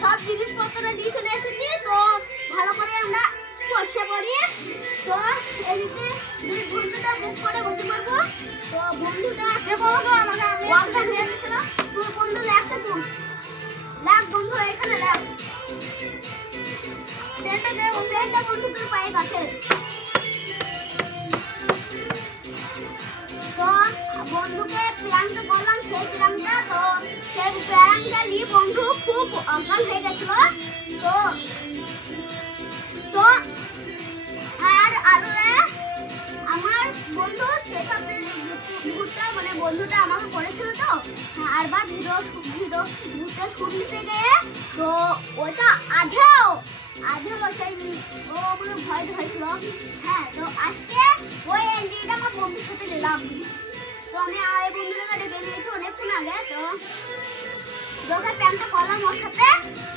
সব জিনিসপত্র দিয়ে চলে এসেছি, তো ভালো করে আমরা বসে পড়ি। তো এদিকে দুই বন্ধুটা বুক করে বসে পড়বো। তো বন্ধুটা ওয়ালটা নিয়ে গেছিল, তোর বন্ধু ল্যাপটা তুই ল্যাপ বন্ধু এখানে ল্যাপ পেনটা বন্ধু তোর পায়ে কাছে। তো বন্ধুকে প্ল্যানটা বললাম, সেই প্ল্যানটা তো সেই প্ল্যানটা নিয়ে বন্ধু খুব অজ্ঞান হয়ে গেছিল। তো তো আর আমার বন্ধু সেটা মানে বন্ধুটা আমাকে করেছিল। তো আরবার ভিডিও ঘুরতে শুট নিতে গিয়ে তো ওটা আধেও সেই ও আমার ভয় হয়েছিল। হ্যাঁ, তো আজকে ওই এলডিটা আমার বন্ধুর সাথে নিলাম। তো আমি এই বন্ধুটাকে ডেকে নিয়েছি অনেকক্ষণ আগে। তো যখন প্ল্যানটা করলাম ওর সাথে,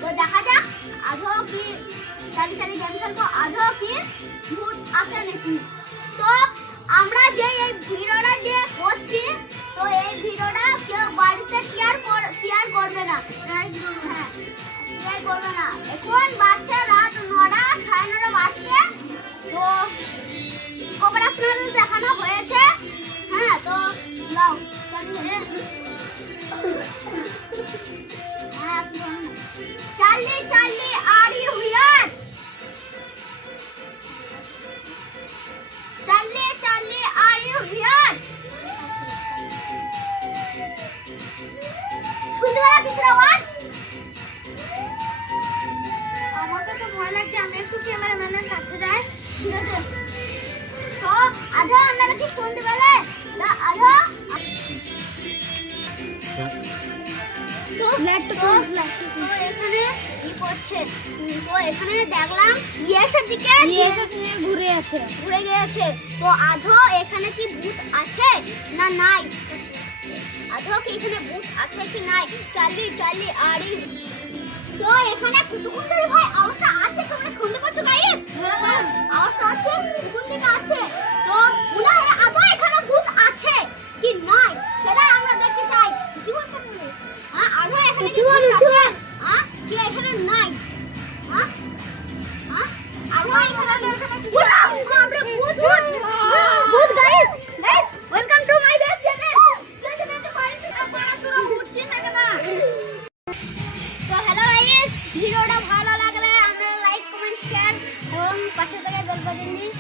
তো দেখা যাক আধো কি চালি গেম খেলবো, আধো কি ভূত আসে নাকি। তো আমরা যে এই ভিডিওটা যে করছি, তো এই ভিডিওটা কেউ বাড়িতে শেয়ার করবে না। হ্যাঁ, শেয়ার করবে না। এখন বাচ্চা রাত 9টা 9:30 বাজছে। তো অপারেশন দেখানো হয়েছে। হ্যাঁ, তো লাও Charlie are you here? Charlie are you here? শুনতে পারা কিছু আওয়াজ? আমাকে তো ভয় লাগছে, আমি একটু ক্যামেরাম্যানের কাছে যাই। ঠিক আছে। তো আধা আপনারা কি শুনতে পেলে? না আধা তো এখানে কি করছে? তো এখানে দেখলাম ইয়েসের দিকে ঘুরে গিয়েছে। তো আধো এখানে কি ভূত আছে না নাই? আধো কি এখানে ভূত আছে কি নাই? চার্লি আরি। তো এখানে কুতুকুন ধরে ভাই আওয়াজটা আছে, তোমরা শুনতে পাচ্ছ গাইস? হ্যাঁ, আওয়াজটা আছে, কোন দিকে আছে? তো মনে হয় আধো এখানে ভূত আছে কি নাই সেটা আমরা দেখতে চাই। জীবনটা বলে হ্যাঁ, আধো এখানে কি ভূত আছে? হ্যাঁ, কি এখানে নাই? হ্যাঁ, আধো এখানে আমরা ভূত guys welcome to my web channel. তো হ্যালো গাইস, ভিডিওটা ভালো লাগলে আমরা লাইক কমেন্ট শেয়ার এবং পাশে থেকে বেল বাটন দিন।